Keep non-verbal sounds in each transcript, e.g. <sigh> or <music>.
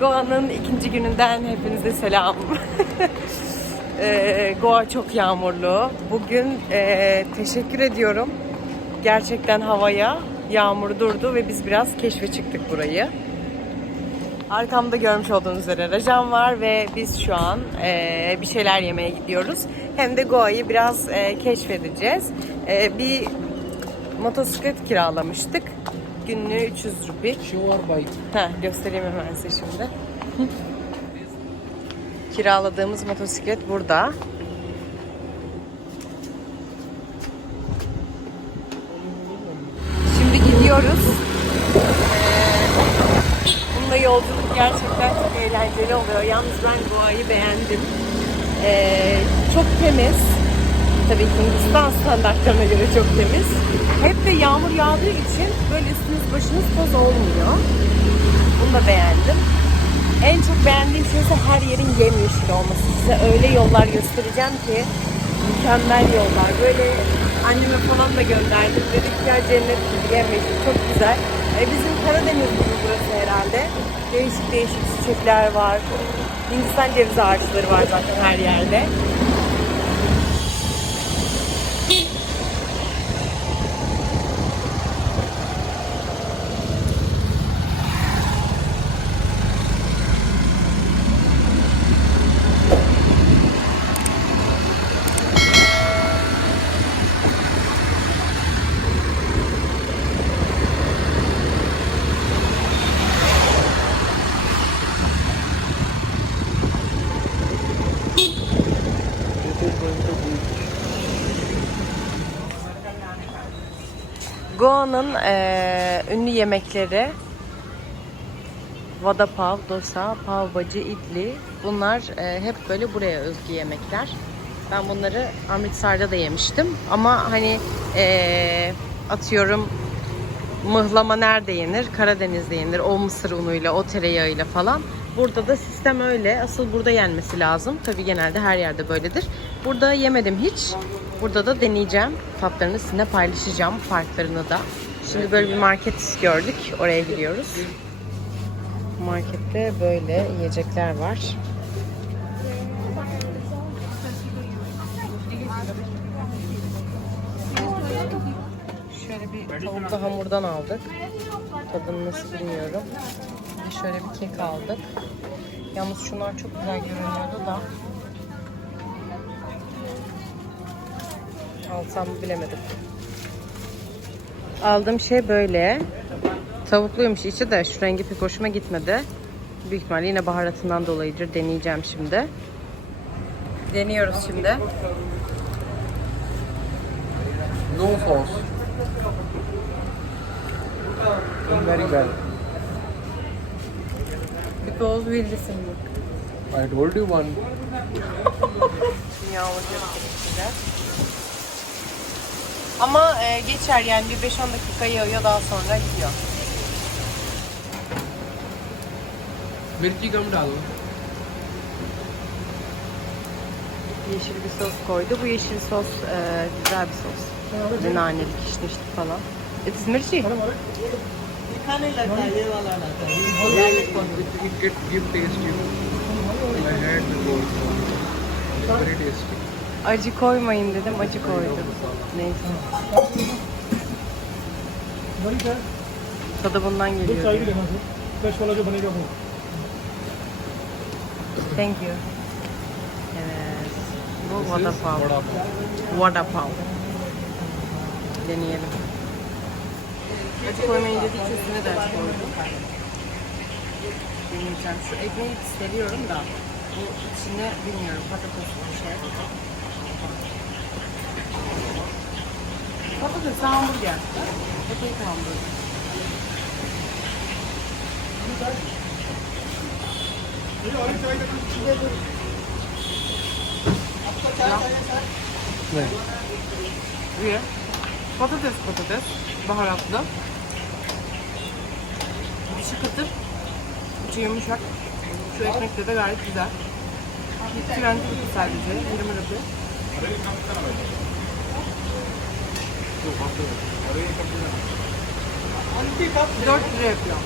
Goa'nın ikinci gününden hepinize selam. <laughs> Ee, Goa çok yağmurlu. Bugün e, teşekkür ediyorum. Gerçekten havaya yağmur durdu ve biz biraz keşfe çıktık burayı. Arkamda görmüş olduğunuz üzere Rajan var ve biz şu an e, bir şeyler yemeye gidiyoruz. Hem de Goa'yı biraz e, keşfedeceğiz. E, bir motosiklet kiralamıştık. Günlüğü 300 rupi. Bike. Ha, göstereyim hemen size şimdi. Kiraladığımız motosiklet burada. Şimdi gidiyoruz. Ee, bununla yolculuk gerçekten çok eğlenceli oluyor. Yalnız ben Goa'yı beğendim. Ee, çok temiz. Tabii Hindistan standartlarına göre çok temiz. Hep de yağmur yağdığı için böyle üstünüz başınız toz olmuyor. Bunu da beğendim. En çok beğendiğim şey ise her yerin yemyeşil olması. Size öyle yollar göstereceğim ki mükemmel yollar. Böyle anneme falan da gönderdim. Dedik ya cennet gibi yemyeşil çok güzel. E, bizim Karadeniz gibi burası herhalde. Değişik değişik çiçekler var. Hindistan cevizi ağaçları var zaten her yerde. Goa'nın eee, ünlü yemekleri Vada pav, dosa, pav bacı, idli. Bunlar eee, hep böyle buraya özgü yemekler. Ben bunları Amritsar'da da yemiştim. Ama hani eee, atıyorum mıhlama nerede yenir? Karadeniz'de yenir. O mısır unuyla, o tereyağıyla falan. Burada da sistem öyle. Asıl burada yenmesi lazım. Tabii genelde her yerde böyledir. Burada yemedim hiç. Burada da deneyeceğim. Tatlarını sizinle paylaşacağım. Farklarını da. Şimdi böyle bir market gördük. Oraya gidiyoruz. Markette böyle yiyecekler var. Şöyle bir tavuklu hamurdan aldık. Tadını nasıl bilmiyorum. Bir şöyle bir kek aldık. Yalnız şunlar çok güzel görünüyordu da. Alsam bilemedim. Aldığım şey böyle. Tavukluymuş içi de şu rengi pek hoşuma gitmedi. Büyük ihtimalle yine baharatından dolayıdır. Deneyeceğim şimdi. Deniyoruz şimdi. No sauce. Very well. Because we'll listen. I told you one. Size. Ama e, geçer yani bir 5-10 dakika yağıyor daha sonra gidiyor. Mirchi kam dalo. Yeşil bir sos koydu. Bu yeşil sos e, güzel bir sos. Naneli kişnişli falan. It's mirchi. It, it, it give taste you. I had before. It's very tasty. Acı koymayın dedim, acı koydum. Neyse. Tadı bundan geliyor. चाय भी diyor. लेना sir fresh वाला जो बनेगा वो Thank you. Evet. Bu vada pav. Vada pav. Vada pav. Deneyelim. Acı koymayın dedik üstüne de acı koydum. Deneyeceğim. Şu ekmeği seviyorum da bu içine bilmiyorum patates bir şey. Patates hamburger. Patates hamburger. नहीं İyi. Patates patates. Baharatlı. Dışı kıtır. içi yumuşak. Şu ekmekle de gayet güzel. Tren tipi sadece. 20 rupi. 4 lira yapıyor.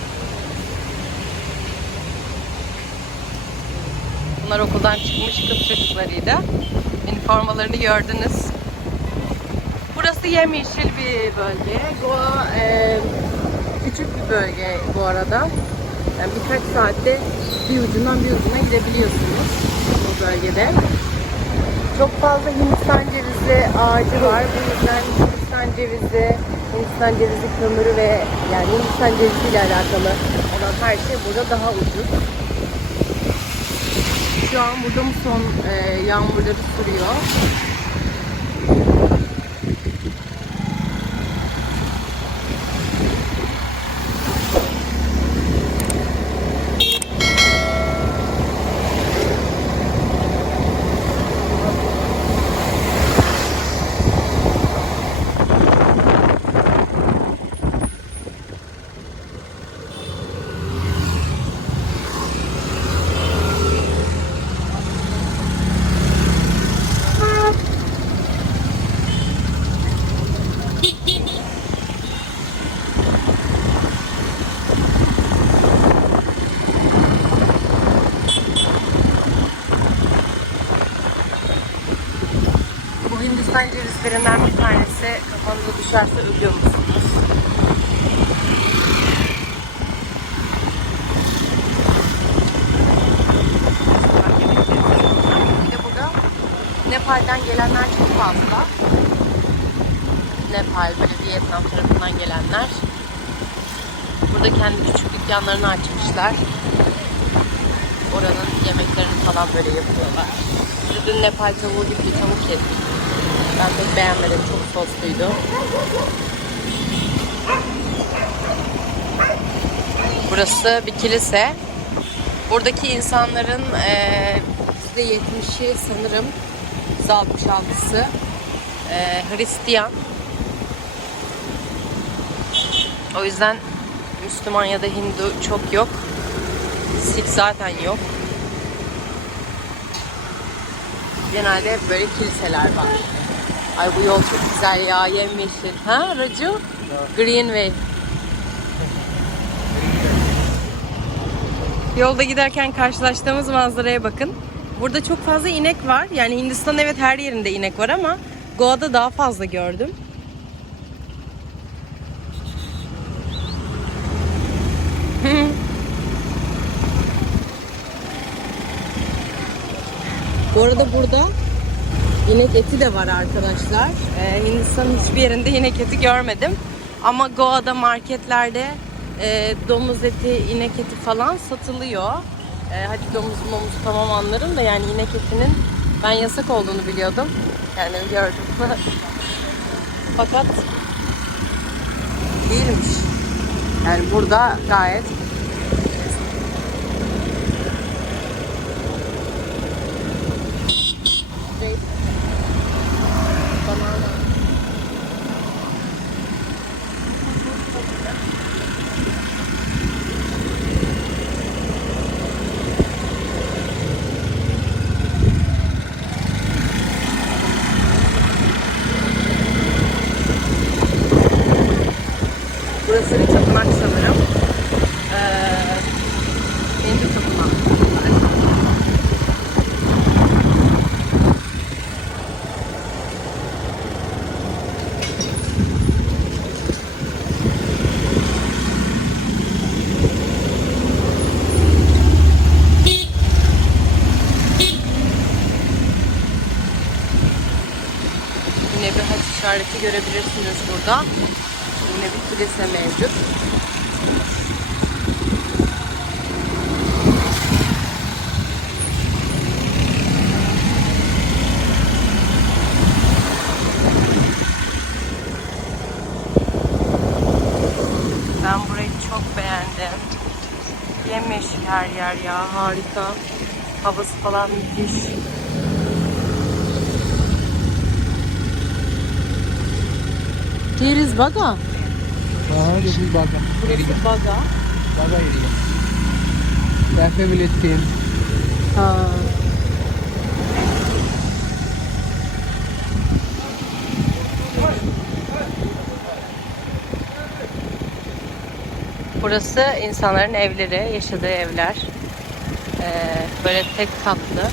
Bunlar okuldan çıkmış kız çocuklarıydı. Üniformalarını gördünüz. Burası yemyeşil bir bölge. Goa e, küçük bir bölge bu arada. Yani birkaç saatte bir ucundan bir ucuna gidebiliyorsunuz bu bölgede. Çok fazla Hindistan cevizi ağacı var. Bu yüzden Hindistan cevizi, Hindistan cevizi kömürü ve yani Hindistan cevizi ile alakalı olan her şey burada daha ucuz. Şu an burada muson e, yağmurları sürüyor. Bu Cevizlerinden bir tanesi kafanıza düşerse ölüyor musunuz? Bir burada Nepal'den gelenler çok fazla. Nepal, böyle Vietnam tarafından gelenler. Burada kendi küçük dükkanlarını açmışlar. Oranın yemeklerini falan böyle yapıyorlar. Dün Nepal tavuğu gibi bir tavuk yedik. Ben pek beğenmedim. Çok sosluydu. Burası bir kilise. Buradaki insanların eee %70'i sanırım %66'sı eee Hristiyan. O yüzden Müslüman ya da Hindu çok yok. Sikh zaten yok. Genelde böyle kiliseler var. Ay bu yol çok güzel ya yemyeşil. Ha Raju? Greenway. Yolda giderken karşılaştığımız manzaraya bakın. Burada çok fazla inek var. Yani Hindistan evet her yerinde inek var ama Goa'da daha fazla gördüm. Bu arada burada inek eti de var arkadaşlar. Ee, Hindistan'ın hiçbir yerinde inek eti görmedim. Ama Goa'da marketlerde e, domuz eti, inek eti falan satılıyor. E, hadi domuz momuz tamam anlarım da yani inek etinin ben yasak olduğunu biliyordum. Yani gördüm. <laughs> Fakat değilmiş. Yani burada gayet Grape. Banana. Burası bir tapınak sanırım. Ee, Hindu tapınağı. Yine bir haç işareti görebilirsiniz burada. Yine bir kilise mevcut. Ben burayı çok beğendim. Yemyeşil her yer ya harika. Havası falan müthiş. Here is Baga. Uh-huh, is Baga. Burası Baga. Baga area. Cafe village sale. Ha. Burası insanların evleri, yaşadığı evler. Ee, böyle tek katlı.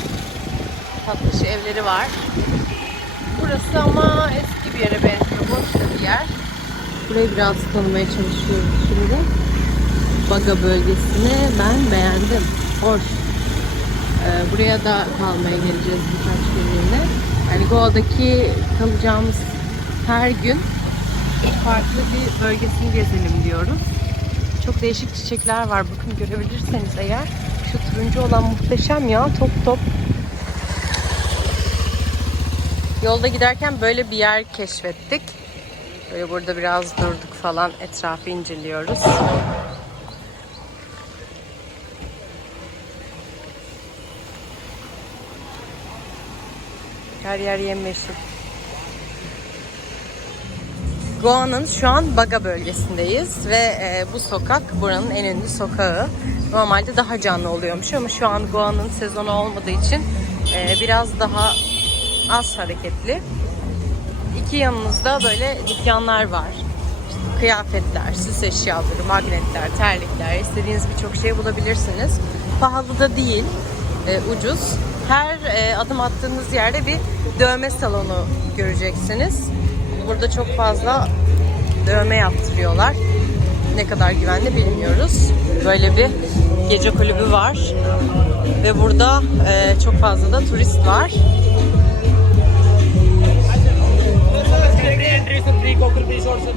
Tatlış şey evleri var. Burası ama eski bir yere benziyor. Boş bir yer. Burayı biraz tanımaya çalışıyoruz şimdi. Baga bölgesini ben beğendim. Hoş. Ee, buraya da kalmaya geleceğiz birkaç günlüğüne. Yani Goa'daki kalacağımız her gün farklı bir bölgesini gezelim diyoruz. Çok değişik çiçekler var. Bakın görebilirseniz eğer. Şu turuncu olan muhteşem ya. Top top. Yolda giderken böyle bir yer keşfettik. Böyle burada biraz durduk falan. Etrafı inceliyoruz. Her yer yemyeşil. Goa'nın şu an Baga bölgesindeyiz ve e, bu sokak buranın en ünlü sokağı. Normalde daha canlı oluyormuş ama şu an Goa'nın sezonu olmadığı için e, biraz daha az hareketli. İki yanımızda böyle dükkanlar var. İşte kıyafetler, süs eşyaları, magnetler, terlikler, istediğiniz birçok şey bulabilirsiniz. Pahalı da değil, e, ucuz. Her e, adım attığınız yerde bir dövme salonu göreceksiniz. Burada çok fazla dövme yaptırıyorlar. Ne kadar güvenli bilmiyoruz. Böyle bir gece kulübü var. Ve burada e, çok fazla da turist var. entries in three cockle fish also.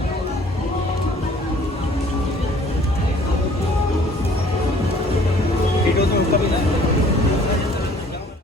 It was not coming.